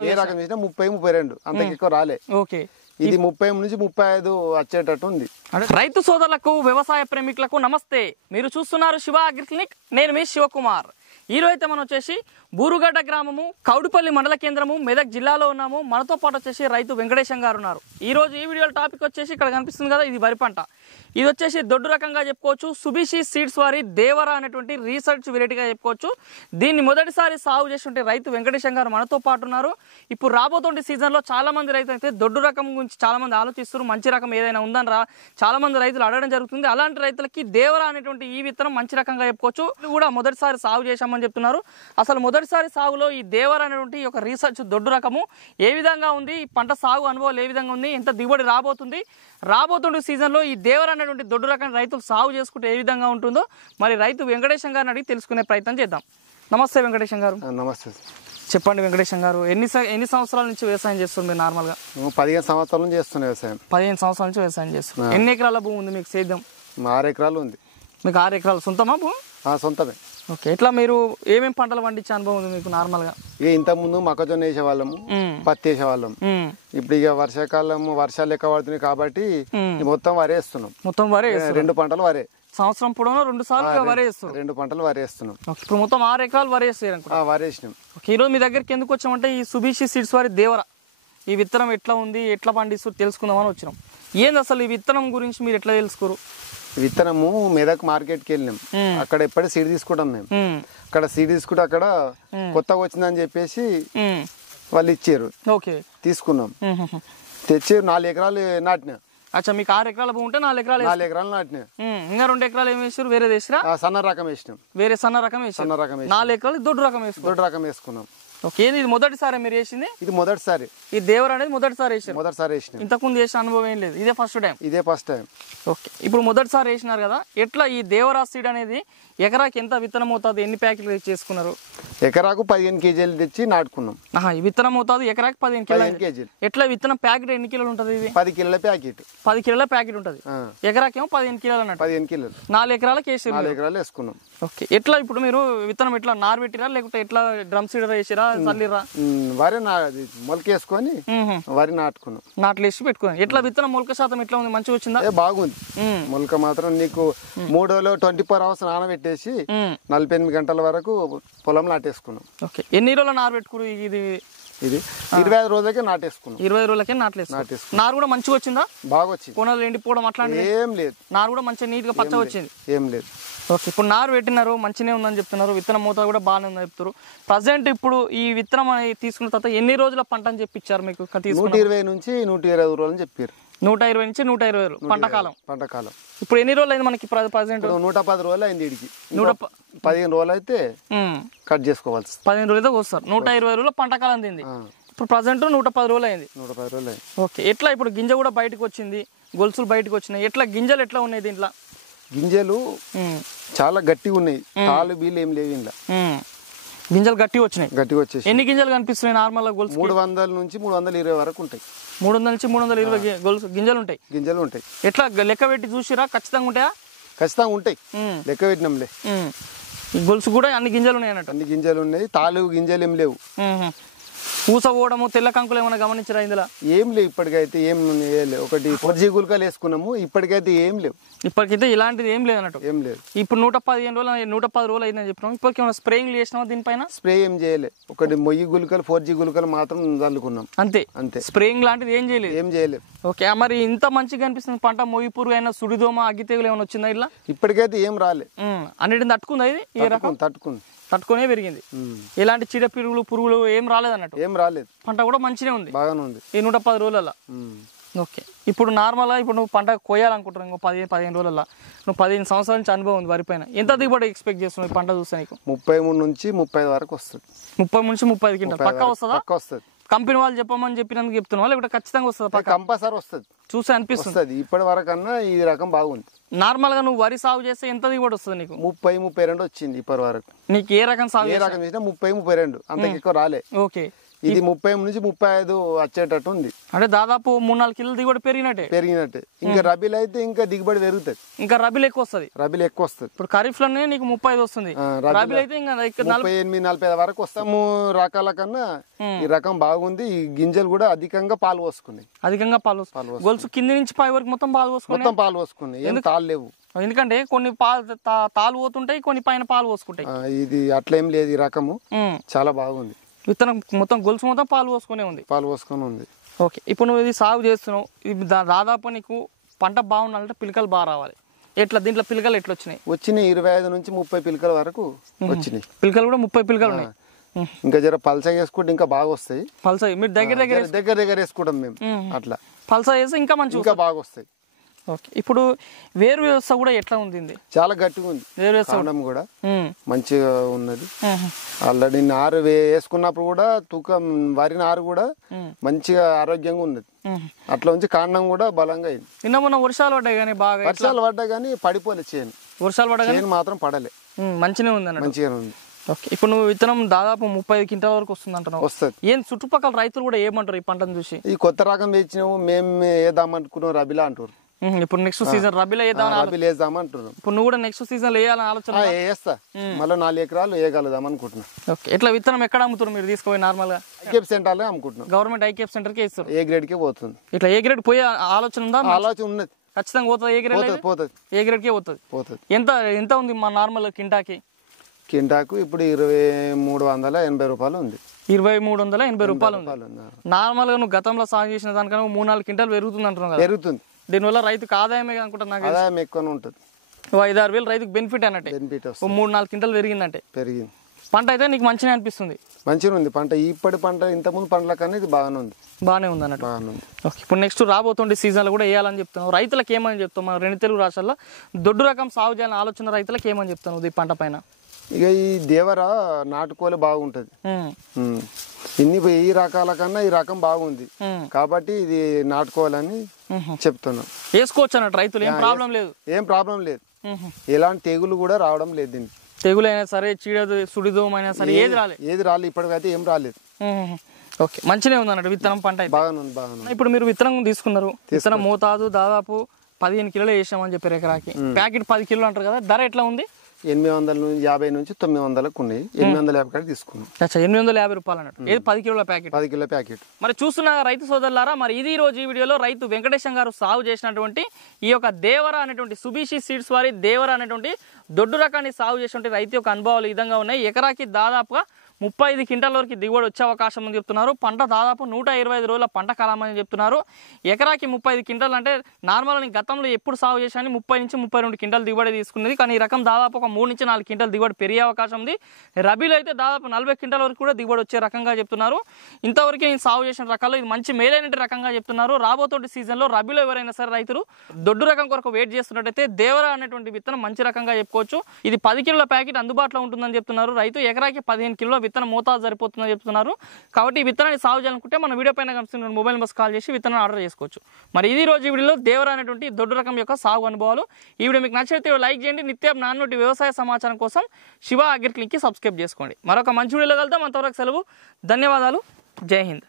ఏ రకం చేసినా 30-32 అంతకు ఎక్కువ రాలే. ఓకే, ఇది 30-35 వచ్చేటట్టు ఉంది. రైతు సోదరులకు వ్యవసాయ ప్రేమికులకు నమస్తే. మీరు చూస్తున్నారు శివ అగ్రి క్లినిక్. నేను మీ శివకుమార్. ఈరోజు అయితే మనం వచ్చేసి బూరుగడ్డ గ్రామము, కౌడుపల్లి మండల కేంద్రము, మెదక్ జిల్లాలో ఉన్నాము. మనతో పాటు వచ్చేసి రైతు వెంకటేశం గారు ఉన్నారు. ఈ రోజు ఈ వీడియో టాపిక్ వచ్చేసి ఇక్కడ కనిపిస్తుంది కదా, ఇది వరి పంట. ఇది వచ్చేసి దొడ్డు రకంగా చెప్పుకోవచ్చు. సుభిషి సీడ్స్ వారి దేవరా అనేటువంటి రీసెర్చ్ వెరైటీగా చెప్పుకోవచ్చు. దీన్ని మొదటిసారి సాగు చేస్తుంటే రైతు వెంకటేశం గారు మనతో పాటు ఉన్నారు. ఇప్పుడు రాబోతుండే సీజన్లో చాలా మంది రైతులు అయితే దొడ్డు రకం గురించి చాలా మంది ఆలోచిస్తారు. మంచి రకం ఏదైనా ఉందని చాలా మంది రైతులు అడగడం జరుగుతుంది. అలాంటి రైతులకి దేవరా అనేటువంటి ఈ విత్తనం మంచి రకంగా చెప్పుకోవచ్చు. ఇది కూడా మొదటిసారి సాగు చేశామని చెప్తున్నారు. అసలు మొదటిసారి సాగులో ఈ దేవరా అనేటువంటి ఒక రీసెర్చ్ దొడ్డు రకము ఏ విధంగా ఉంది, ఈ పంట సాగు అనుభవాలు ఏ విధంగా ఉంది, ఎంత దిగుబడి రాబోతుండే సీజన్లో ఈ దేవరా అనేటువంటి దొడ్డు రకం రైతులు సాగు చేసుకుంటే ఏ విధంగా ఉంటుందో మరి రైతు వెంకటేశం గారిని అడిగి తెలుసుకునే ప్రయత్నం చేద్దాం. నమస్తే వెంకటేశం గారు. నమస్తే. చెప్పండి వెంకటేశం గారు, ఎన్ని సంవత్సరాల నుంచి వ్యవసాయం చేస్తుంది మీరు? నార్మల్గా 15 సంవత్సరాల నుంచి చేస్తున్నా వ్యవసాయం. 15 సంవత్సరాల నుంచి వ్యవసాయం చేస్తున్నారు. ఎన్ని ఎకరాల భూమి ఉంది మీకు? సేద్యం 6 ఎకరాలు ఉంది. మీకు 6 ఎకరాలు సొంతమా భూమి? సొంతమే. ఓకే, ఎట్లా మీరు ఏమేమి పంటలు పండించే అనుభవం ఉంది మీకు నార్మల్గా? ఇంతకు ముందు మొక్కజొన్న వేసేవాళ్ళము, పత్తి వేసేవాళ్ళం. ఇప్పుడు ఇక వర్షాలు ఎక్కువ పడుతున్నాయి కాబట్టి మొత్తం వరే వేస్తున్నాం. మొత్తం వరే, 2 పంటలు వరే. సంవత్సరం పొడవునా 2 సార్లు వరే వేస్తారు. 2 పంటలు వరే వేస్తున్నాం. ఇప్పుడు మొత్తం 6 ఎకరాలు వరే వేస్తారు. వరేసినాం. ఈరోజు మీ దగ్గరికి ఎందుకు వచ్చామంటే ఈ సుభిషి సీడ్స్ వారి దేవరా ఈ విత్తనం ఎట్లా ఉంది, ఎట్లా పండిస్తారు తెలుసుకుందామని వచ్చినాం. ఏంది అసలు ఈ విత్తనం గురించి మీరు ఎట్లా తెలుసుకోరు? విత్తనము మెదక్ మార్కెట్కి వెళ్ళినాం. అక్కడ ఎప్పటి సీడ్ తీసుకుంటాం మేము. అక్కడ సీడ్ తీసుకుంటే అక్కడ కొత్తగా వచ్చిందని చెప్పేసి వాళ్ళు ఇచ్చారు. ఓకే, తీసుకున్నాం. తెచ్చి 4 ఎకరాలు నాటినా. అచ్చా, మీకు 6 ఎకరాల భూమి ఉంటే 4 ఎకరాలు నాటినా. ఇంకా 2 ఎకరాలు ఏమి వేసారు? వేరే వేసిరా? సన్న రకం వేసినాం. వేరే సన్న రకం వేసారు. 4 ఎకరాలు దొడ్డు రకం వేసుకున్నాం. ఓకే, ఇది మొదటిసారి మీరు వేసింది? ఇది మొదటిసారి. ఈ దేవర అనేది మొదటిసారి వేసిన. ఇంతకుముందు వేసిన అనుభవం ఏం లేదు, ఇదే ఫస్ట్ టైం? ఓకే, ఇప్పుడు మొదటిసారి వేసినారు కదా, ఎట్లా ఈ దేవరా సీడ్ అనేది ఎకరాకి ఎంత విత్తనం అవుతుంది, ఎన్ని ప్యాకెట్లు చేసుకున్నారు? ఎకరాకు 15 కేజీలు తెచ్చి నాటుకున్నాం. ఈ విత్తనం అవుతుంది ఎకరాకి 15 కేజీలు. ఎట్లా విత్తనం ప్యాకెట్ ఎన్ని కిలోలు ఉంటుంది? ఇది 10 కిలోల ప్యాకెట్. 10 కిలోల ప్యాకెట్ ఉంటుంది. ఎకరాకేమో 15 కిలోలు అన్నట్టు. 15 కిలోలు. 4 ఎకరాలకు వేసారు. 4 ఎకరాలు వేసుకున్నాం. ఓకే, ఎట్లా ఇప్పుడు మీరు విత్తనం ఎట్లా నారు పెట్టిరా లేకపోతే ఎట్లా డ్రమ్ సీడర్ వేసిరా, చల్లిరా? వరి మొలకేసుకొని వరి నాటుకున్నాం. నాట్లు వేసి పెట్టుకున్నాం. ఎట్లా విత్తనం మొలక శాతం ఎట్లా ఉంది? మంచిగా వచ్చిందా? బాగుంది. మొలక మాత్రం నీకు 3 రోజులు 24 అవర్స్ నానబెట్టేసి 48 గంటల వరకు పొలం నాటేసుకున్నాం. ఓకే, ఎన్ని రోజులు నారు పెట్టుకురు? ఇది 25 రోజులకే నాటేసుకున్నాం. 25 రోజులకే నాటేసుకున్నాం. నారు కూడా మంచిగా వచ్చిందా? బాగా వచ్చింది. కొనలు ఎండిపోవడం అట్లాంటి ఏం లేదు. నారు కూడా మంచిగా నీట్ గా పచ్చగా వచ్చింది. ఏం లేదు. ఓకే, ఇప్పుడు నారు పెట్టినారు, మంచిగా ఉందని చెప్తున్నారు. విత్తనం మోతాదు కూడా బాగానే ఉందని చెప్తారు. ప్రజెంట్ ఇప్పుడు ఈ విత్తనం అనేది తీసుకున్న తర్వాత ఎన్ని రోజుల పంట అని చెప్పించారు మీకు? 120 నుంచి 120 రోజులు అని చెప్పారు. 120 నుంచి 120 రోజులు పంటకాలం. ఇప్పుడు ఎన్ని రోజులు అయింది మనకి ప్రజెంట్? 110 రోజులు అయింది. ఇడికి 15 రోజులు అయితే కట్ చేసుకోవాల్సి. 15 రోజులు అయితే వస్తారు. 120 రోజులు పంటకాలం తింది. ఇప్పుడు ప్రజెంట్ 110 రోజులు అయింది. 110 రోజులు అయింది. ఓకే, ఎట్లా ఇప్పుడు గింజ కూడా బయటకు వచ్చింది, గొలుసులు బయటకు వచ్చినాయి. ఎట్లా గింజలు ఎట్లా ఉన్నాయి దీంట్లో? గింజలు చాలా గట్టిగా ఉన్నాయి. తాళ్ళు బీలు ఏం లేవు ఇంట్లో. గింజలు గట్టిగా వచ్చేసి ఎన్ని గింజలు కనిపిస్తున్నాయి నార్మల్ గా? గొలుసు 300 నుంచి 320 వరకు ఉంటాయి. 300 నుంచి 320 గొలుసు గింజలు ఉంటాయి. ఎట్లా లెక్క పెట్టి చూసిరా? ఖచ్చితంగా ఉంటాయా? ఖచ్చితంగా ఉంటాయి. లెక్క పెట్టినాంలే. ఈ గొలుసు కూడా అన్ని గింజలు ఉన్నాయి అన్నట్టు? అన్ని గింజలు ఉన్నాయి. తాళ్ళు గింజలు ఏం లేవు. పూస పోవడము, తెల్ల కంకులు ఏమైనా గమనించరా ఇందులో? ఏం లేవు. ఇప్పటికైతే ఏం లేవు. ఒకటి 4G గుళికలు వేసుకున్నాము. ఇప్పటికైతే ఏం లేవు. ఇప్పటికైతే ఇలాంటిది ఏం లేదు అన్నట్టు? ఏం లేదు. ఇప్పుడు 110 రోజులు అయిందని చెప్పినాం. ఇప్పటికి ఏమైనా స్ప్రేయింగ్ చేసినావా దీనిపైన? స్ప్రే ఏం చేయలే. ఒకటి మొయ్యి గుళికలు 4G గుళికలు మాత్రం చల్లుకున్నాం. అంతే. స్ప్రేయింగ్ లాంటిది ఏం చేయలేదు. ఓకే, మరి ఇంత మంచిగా అనిపిస్తుంది పంట. మొయ్యి పురుగు అయినా, సుడిదోమ, అగ్గి తెగులు ఏమైనా వచ్చిందా ఇలా? ఇప్పటికైతే ఏం రాలే. అన్నిటిని తట్టుకుందా ఇది? ఈ రకం తట్టుకునే పెరిగింది. ఎలాంటి చీడ పురుగులు ఏం రాలేదు అన్నట్టు? ఏం రాలేదు. పంట కూడా మంచిగా ఉంది, బాగానే ఉంది ఈ 110 రోజులలో. ఓకే, ఇప్పుడు నార్మల్గా ఇప్పుడు నువ్వు పంట కోయాలనుకుంటున్నావు ఇంకో 15 రోజులలో. నువ్వు 15 సంవత్సరాల నుంచి అనుభవం ఉంది వరి పైన. ఎంత దిగుబడి ఎక్స్పెక్ట్ చేస్తున్నావు ఈ పంట చూస్తే నీకు? 33 నుంచి 30 వరకు వస్తుంది. 30 నుంచి 35 క్వింటాల్ పక్కా వస్తుందా? పక్కా వస్తుంది. కంపెనీ వాళ్ళు చెప్పినందుకు చెప్తున్నావా లేకపోతే ఖచ్చితంగా వస్తుందా? కంపల్సరీ వస్తుంది. చూస్తే అనిపిస్తుంది. ఇప్పటి వరకు అన్నా ఈ రకం బాగుంది. నార్మల్ గా నువ్వు వరి సాగు చేస్తే ఎంత దిగుబడి వస్తుంది నీకు? 30-32 వచ్చింది ఇప్పటి వరకు. నీకు ఏ రకం సాగు? ఏ రకం చేసినా 30-32 అంతకు ఎక్కువ రాలే. ఓకే, ఇది 30 నుంచి 35 వచ్చేటట్టు ఉంది. అంటే దాదాపు 3-4 కిలోలు దిగుబడి పెరిగినట్టే. ఇంకా రబీలో అయితే ఇంకా దిగుబడి పెరుగుతుంది. ఇంకా రబీలు ఎక్కువ వస్తుంది. ఇప్పుడు ఖరీఫ్ లోనే నీకు 35 వస్తుంది, రబీలో అయితే ఇంకా 38-45 వరకు వస్తాము. రకాల కన్నా ఈ రకం బాగుంది. ఈ గింజలు కూడా అధికంగా పాలు పోసుకున్నాయి. గొలుసు కింది నుంచి పై వరకు మొత్తం పాలు పోసుకున్నాయి. ఏం తాళ్ళు లేవు. ఎందుకంటే కొన్ని తాలు పోతుంటాయి, కొన్ని పైన పాలు పోసుకుంటాయి. ఇది అట్లా ఏం లేదు. ఈ రకము చాలా బాగుంది. విత్తనం మొత్తం గొలుసు మొత్తం పాలు పోసుకుని ఉంది. ఓకే, ఇప్పుడు నువ్వు ఇది సాగు చేస్తున్నావు. ఇది దాదాపు నీకు పంట బాగుండాలంటే పిలకలు బాగా రావాలి. దీంట్లో పిలకలు ఎట్లా వచ్చినాయి? 25 నుంచి 30 పిలకల వరకు వచ్చినాయి. పిలకలు కూడా 30 పిలకలు ఉన్నాయి. ఇంకా జర పల్స వేసుకుంటే ఇంకా బాగా వస్తాయి. పల్స మీరు దగ్గర వేసుకుంటాం మేము. అట్లా పల్స వేస్తే ఇంకా మంచిగా బాగా వస్తాయి. ఓకే, ఇప్పుడు వేరు వ్యవస్థ కూడా ఎట్లా ఉంది? చాలా గట్టిగా ఉంది. వేరు వ్యవస్థ కూడా మంచిగా ఉన్నది. ఆల్రెడీ నారు వేసుకున్నప్పుడు కూడా తూకం వరి నారు కూడా మంచిగా ఆరోగ్యంగా ఉన్నది. అట్లా ఉంచి కాండం కూడా బలంగా అయింది. నిన్న మొన్న వర్షాలు పడ్డా కానీ పడిపోలే చేను. చేను మాత్రం పడలే. మంచిగానే ఉంది. మంచిగానే ఉంది. ఓకే, ఇప్పుడు నువ్వు విత్తనం దాదాపు 35 క్వింటాల వరకు వస్తుంది అంటున్నావు. వస్తుంది. ఏం చుట్టుపక్కల రైతులు కూడా ఏమంటారు ఈ పంటను చూసి? ఈ కొత్త రకం తెచ్చినాము మేము వేద్దామనుకున్నాం రబీలా అంటారు. ఇప్పుడు నెక్స్ట్ సీజన్ రబీలో వేద్దామంటారు. ఇప్పుడు నువ్వు కూడా నెక్స్ట్ సీజన్ వేయాలని ఆలోచన? వేస్తా. మళ్ళీ 4 ఎకరాలు వేయగలుగుదాం అనుకుంటున్నా. ఓకే, ఎట్లా విత్తనం ఎక్కడ అమ్ముతున్నారు మీరు తీసుకుపోయి? నార్మల్ గా ఐకేఎఫ్ సెంటర్ లో అమ్ముకుంటున్నాం. గవర్నమెంట్ ఐకేఎఫ్ సెంటర్ కి ఇస్తారు. ఏ గ్రేడ్ కే పోతుంది. ఇట్లా ఏ గ్రేడ్ పోయే ఆలోచన ఉందా? ఆలోచన ఉన్నది. ఖచ్చితంగా పోతుంది. ఏ గ్రేడ్ పోతుంది. ఏ గ్రేడ్ కే పోతుంది. ఎంత ఉంది మా నార్మల్ కింటాకి? కింటాకు ఇప్పుడు 2380 రూపాయలు ఉంది. 2380 రూపాయలు ఉంది. నార్మల్ గా నువ్వు గతంలో సాగు చేసిన దానికన్నా 3-4 క్వింటాలు పెరుగుతుంది అంటున్నావు. పెరుగుతుంది. దీనివల్ల రైతుకు ఆదాయమే అనుకుంటా. ఆదాయం ఎక్కువ ఉంటుంది. 5-6 వేలు రైతుకు బెనిఫిట్ అన్నట్టే. 3-4 క్వింటాలు పెరిగింది. పంట అయితే నీకు మంచిగా అనిపిస్తుంది. మంచిగా ఉంది పంట. ఇప్పటి పంట ఇంతకుముందు పంటల కన్నా ఇది బాగానే ఉంది అన్నట్టు. ఓకే, ఇప్పుడు నెక్స్ట్ రాబోతుండే సీజన్ లో కూడా వేయాలని చెప్తున్నావు. రైతులకు ఏమని చెప్తావు? మన 2 తెలుగు రాష్ట్రాల్లో దొడ్డు రకం సాగు చేయాలని ఆలోచన రైతులకు ఏమని చెప్తాను ఈ పంట పైన? ఇక ఈ దేవర నాటుకోలే బాగుంటది. ఈ రకాల కన్నా ఈ రకం బాగుంది కాబట్టి ఇది నాటుకోవాలని చెప్తున్నాం. వేసుకోవచ్చు అన్నట్టు రైతులు. ఏం ప్రాబ్లం లేదు. ఎలాంటి తెగులు కూడా రావడం లేదు. దీనికి తెగులు అయినా సరే, చీడదు సుడిదోమ అయినా సరే ఏది రాలేదు. ఇప్పటికైతే ఏం రాలేదు. ఓకే, మంచిగా ఉంది అన్నట్టు విత్తనం పంట. బాగా. ఇప్పుడు మీరు విత్తనం తీసుకున్నారు. విత్తనం మోతాదు దాదాపు 15 కిలోలు వేసామని చెప్పారు ఎకరాకి. ప్యాకెట్ 10 కిలోలు అంటారు కదా, ధర ఎట్లా ఉంది? 850 నుంచి 900 ఉన్నాయి. 850 కాడ తీసుకున్నాం. 850 రూపాయలు అన్నట్టు. ఏది 10 కిలోల ప్యాకెట్? 10 కిలోల ప్యాకెట్. మరి చూస్తున్న రైతు సోదరులారా, మరి ఇది రోజు ఈ వీడియోలో రైతు వెంకటేశం గారు సాగు చేసినటువంటి ఈ యొక్క దేవర అనేటువంటి సుబీషి సీడ్స్ వారి దేవర అనేటువంటి దొడ్డు రకాన్ని సాగు చేసినటువంటి రైతు యొక్క అనుభవాలు ఈ విధంగా ఉన్నాయి. ఎకరాకి దాదాపుగా 35 క్వింటాల వరకు దిగుబడి వచ్చే అవకాశం అని చెప్తున్నారు. పంట దాదాపు 125 రోజుల పంట కాలం అని చెప్తున్నారు. ఎకరాకి 35 క్వింటాలు అంటే నార్మల్ గతంలో ఎప్పుడు సాగు చేశాను 30 నుంచి 32 క్వింటాలు దిగుబడి తీసుకున్నది. కానీ ఈ రకం దాదాపు ఒక 3 నుంచి 4 క్వింటాలు దిగుబడి పెరిగే అవకాశం ఉంది. రబీలో అయితే దాదాపు 40 క్వింటాల వరకు కూడా దిగుబడి వచ్చే రకంగా చెప్తున్నారు. ఇంతవరకు నేను సాగు చేసిన రకాల్లో ఇది మంచి మేలైన రకంగా చెప్తున్నారు. రాబోతోటి సీజన్లో రబీలో ఎవరైనా సరే రైతులు దొడ్డు రకం కొరకు వెయిట్ చేస్తున్నట్టయితే దేవర అనేటువంటి విత్తనం మంచి రకంగా చెప్పుకోవచ్చు. ఇది 10 కిలోల ప్యాకెట్ అందుబాటులో ఉంటుందని చెప్తున్నారు. రైతు ఎకరాకి 15 కిలో విత్తనం మోతాదు సరిపోతుందని చెప్తున్నారు. కాబట్టి ఈ విత్తనాన్ని సాగు చేయాలనుకుంటే మన వీడియో పైన కనిపిస్తున్న మొబైల్ నెంబర్స్ కాల్ చేసి విత్తనాన్ని ఆర్డర్ చేసుకోవచ్చు. మరి ఇది రోజు వీడియోలో దేవర అనేటువంటి దొడ్డు రకం యొక్క సాగు అనుభవాలు. ఈ వీడియో మీకు నచ్చితే లైక్ చేయండి. నిత్యం నాన్నటి వ్యవసాయ సమాచారం కోసం శివ అగ్రిక్లినిక్ కి సబ్స్క్రైబ్ చేసుకోండి. మరొక మంచి వీడియోలో కలుద్దాం. అంతవరకు సెలవు. ధన్యవాదాలు. జై హింద్.